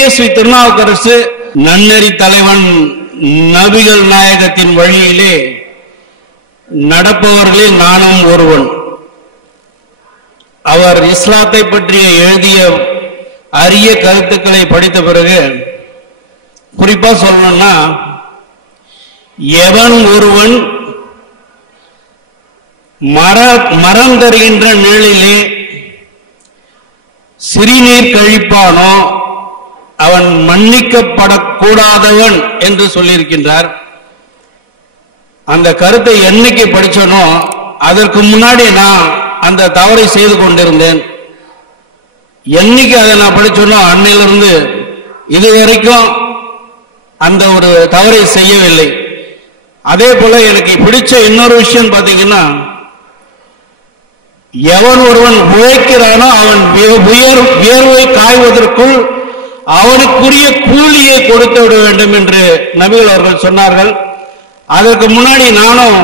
அன்பிற்குரிய ஸ்ரீ திருநாவுக்கரசு நன்னெறி தலைவன் நபிகள் நாயகத்தின் வழியிலே நடப்பவர்களில் நானும் ஒருவன். அவர் இஸ்லாத்தை பற்றிய எழுதிய அரிய கருத்துக்களை படித்த பிறகு குறிப்பா சொல்லணும்னா, எவன் ஒருவன் மரம் தருகின்ற நிழலிலே சிறுநீர் கழிப்பானோ அவன் மன்னிக்கப்படக்கூடாதவன் என்று சொல்லியிருக்கின்றார். அந்த கருத்தை என்னைக்கு படிச்சனோ அதற்கு முன்னாடி நான் அந்த தவறை செய்து கொண்டிருந்தேன். என்னைக்கு அதை நான் படிச்சனோ அன்னையிலிருந்து இதுவரைக்கும் அந்த ஒரு தவறை செய்யவில்லை. அதே போல எனக்கு பிடிச்ச இன்னொரு விஷயம் பார்த்தீங்கன்னா, எவன் ஒருவன் உழைக்கிறானோ அவன் வியர்வை காய்வதற்குள் அவனுக்குரிய கூலியை கொடுத்து விட வேண்டும் என்று நபிகள் அவர்கள் சொன்னார்கள். அதற்கு முன்னாடி நானும்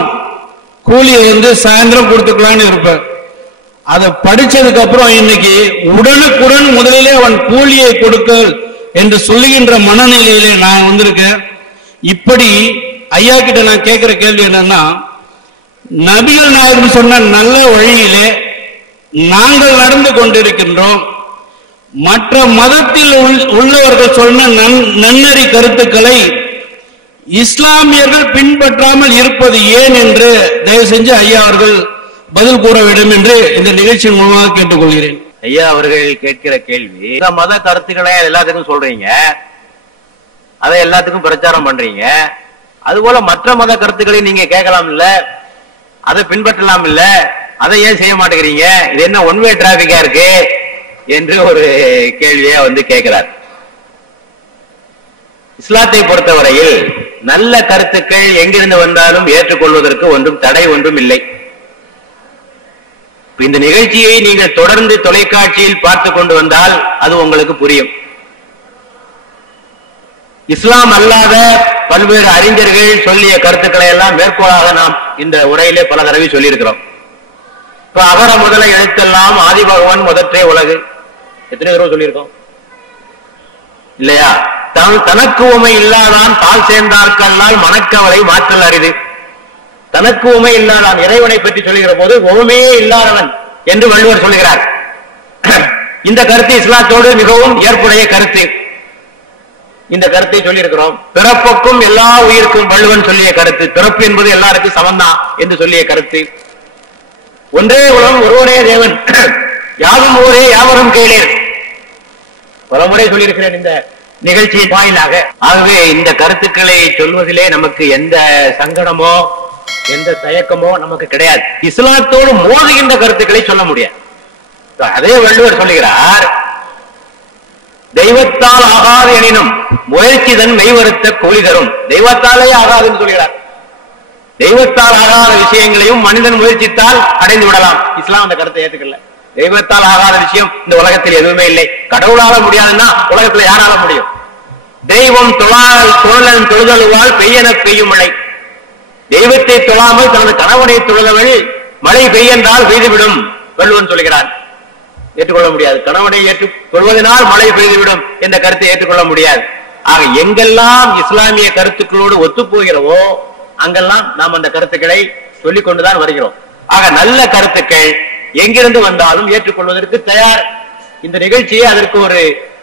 கூலியை சாயந்தரம் கொடுத்துக்கலான்னு இருப்பேன். அதை படிச்சதுக்கு அப்புறம் இன்னைக்கு உடனுக்குடன் முதலிலே அவன் கூலியை கொடுக்க என்று சொல்லுகின்ற மனநிலையிலே நான் வந்திருக்கேன். இப்படி ஐயா கிட்ட நான் கேட்கிற கேள்வி என்னன்னா, நபிகள் நாயகம் சொன்ன நல்ல வழியிலே நாங்கள் நடந்து கொண்டிருக்கின்றோம். மற்ற மதத்தில் உள்ளவர்கள் சொன்ன நன்னறி கருத்துக்களை இஸ்லாமியர்கள் பின்பற்றாமல் இருப்பது ஏன் என்று தயவு செஞ்சு ஐயா அவர்கள் பதில் கூற வேண்டும் என்று இந்த நிகழ்ச்சியின் மூலமாக கேட்டுக்கொள்கிறேன். ஐயா அவர்கள் கேட்கிற கேள்வி, மத கருத்துக்களை எல்லாத்துக்கும் சொல்றீங்க, அதை எல்லாத்துக்கும் பிரச்சாரம் பண்றீங்க, அதுபோல மற்ற மத கருத்துக்களை நீங்க கேட்கலாம் இல்ல, அதை பின்பற்றலாம் இல்ல, அதை ஏன் செய்ய மாட்டேங்கிறீங்க? இது என்ன ஒன்வே டிராபிக்கா இருக்கு என்று ஒரு கேள்வியை கேட்கிறார். இஸ்லாத்தை பொறுத்தவரையில் நல்ல கருத்துக்கள் எங்கிருந்து வந்தாலும் ஏற்றுக்கொள்வதற்கு ஒன்றும் தடை ஒன்றும் இல்லை. இந்த நிகழ்ச்சியை நீங்கள் தொடர்ந்து தொலைக்காட்சியில் பார்த்து கொண்டு வந்தால் அது உங்களுக்கு புரியும். இஸ்லாம் அல்லாத பல்வேறு அறிஞர்கள் சொல்லிய கருத்துக்களை எல்லாம் மேற்கோளாக நாம் இந்த உரையிலே பல தடவை சொல்லியிருக்கிறோம். இப்ப அகர முதல எழுத்தெல்லாம் ஆதிபகவான் முதற்றே உலகு எத்தனை தடவை சொல்லியிருக்கோம் இல்லையா? தனக்கு உமை இல்லாதான் தாழ் சேர்ந்தார்கல்லால் மனக்கவலை மாற்றல் அரிது. தனக்கு உமை இல்லாதான் இறைவனை பற்றி சொல்லுகிற போது உமையே இல்லாதவன் என்று வள்ளுவர் சொல்லுகிறார். இந்த கருத்து இஸ்லாத்தோடு மிகவும் ஏற்புடைய கருத்து. இந்த கருத்தை சொல்லியிருக்கிறோம். பிறப்புக்கும் எல்லா உயிருக்கும் வள்ளுவன் சொல்லிய கருத்து. பிறப்பு என்பது எல்லாருக்கும் சமந்தான் என்று சொல்லிய கருத்து. ஒன்றே உலகம் ஒருவரே தேவன், யாவும் ஊரே யாவரும் கேளீர் பலமுறை சொல்லியிருக்கிறேன் இந்த நிகழ்ச்சியின் வாயிலாக. ஆகவே இந்த கருத்துக்களை சொல்வதிலே நமக்கு எந்த சங்கடமோ எந்த தயக்கமோ நமக்கு கிடையாது. இஸ்லாத்தோடு மோதுகின்ற கருத்துக்களை சொல்ல முடியாது. அதே வள்ளுவர் சொல்லுகிறார், தெய்வத்தால் ஆகாது எனினும் முயற்சிதன் மெய்வருத்த கூலி தரும். தெய்வத்தாலே ஆகாதுன்னு சொல்கிறார். தெய்வத்தால் ஆகாத விஷயங்களையும் மனிதன் முயற்சித்தால் அடைந்து விடலாம். இஸ்லாம் அந்த கருத்தை ஏற்றுக்கல. தெய்வத்தால் ஆகாத விஷயம் இந்த உலகத்தில் எதுவுமே இல்லை. கடவுளால முடியாதுன்னா உலகத்துல யாரால முடியும்? தெய்வம் தொழலன் தொழுதலுவால் பெய்யன பெய்யும் மழை. தெய்வத்தை தொழாமல் தனது கணவனை தொழுதவள் மழை பெய்யென்றால் பெய்துவிடும் வள்ளுவன் சொல்கிறான். ஏற்றுக்கொள்ள முடியாது. கணவனை கொள்வதனால் மழை பெய்துவிடும் என்ற கருத்தை ஏற்றுக்கொள்ள முடியாது. ஆக எங்கெல்லாம் இஸ்லாமிய கருத்துக்களோடு ஒத்துப்போகிறவோ அங்கெல்லாம் நாம் அந்த கருத்துக்களை சொல்லிக் கொண்டுதான் வருகிறோம். ஆக நல்ல கருத்துக்கள் எங்கிருந்து வந்தாலும் ஏற்றுக்கொள்வதற்கு தயார். இந்த நிகழ்ச்சியே அதற்கு ஒரு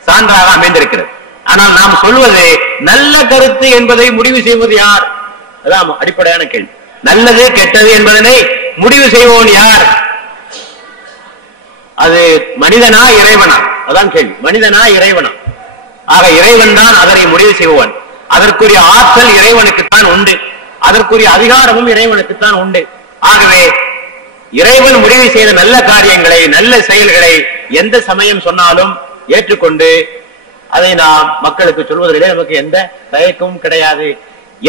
சான்றாக அமைந்திருக்கிறது. ஆனால் நாம் சொல்வது நல்ல கருத்து என்பதை முடிவு செய்வது யார்? அதான் அடிப்படையான கேள்வி. நல்லது கெட்டது என்பதனை முடிவு செய்வோன் யார்? அது மனிதனா இறைவனா? அதான் கேள்வி. மனிதனா இறைவனா? ஆக இறைவன் தான் அதனை முடிவு செய்வோன். அதற்குரிய ஆற்றல் இறைவனுக்குத்தான் உண்டு. அதற்குரிய அதிகாரமும் இறைவனுக்குத்தான் உண்டு. ஆகவே இறைவன் முடிவு செய்த நல்ல காரியங்களை நல்ல செயல்களை எந்த சமயம் சொன்னாலும் ஏற்றுக்கொண்டு அதை நாம் மக்களுக்கு சொல்வதிலே நமக்கு எந்த தயக்கமும் கிடையாது.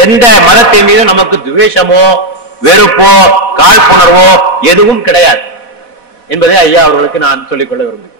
எந்த மதத்தின் மீது நமக்கு துவேஷமோ வெறுப்போ காழ்ப்புணர்வோ எதுவும் கிடையாது என்பதை ஐயா அவர்களுக்கு நான் சொல்லிக்கொள்ள விரும்புகிறேன்.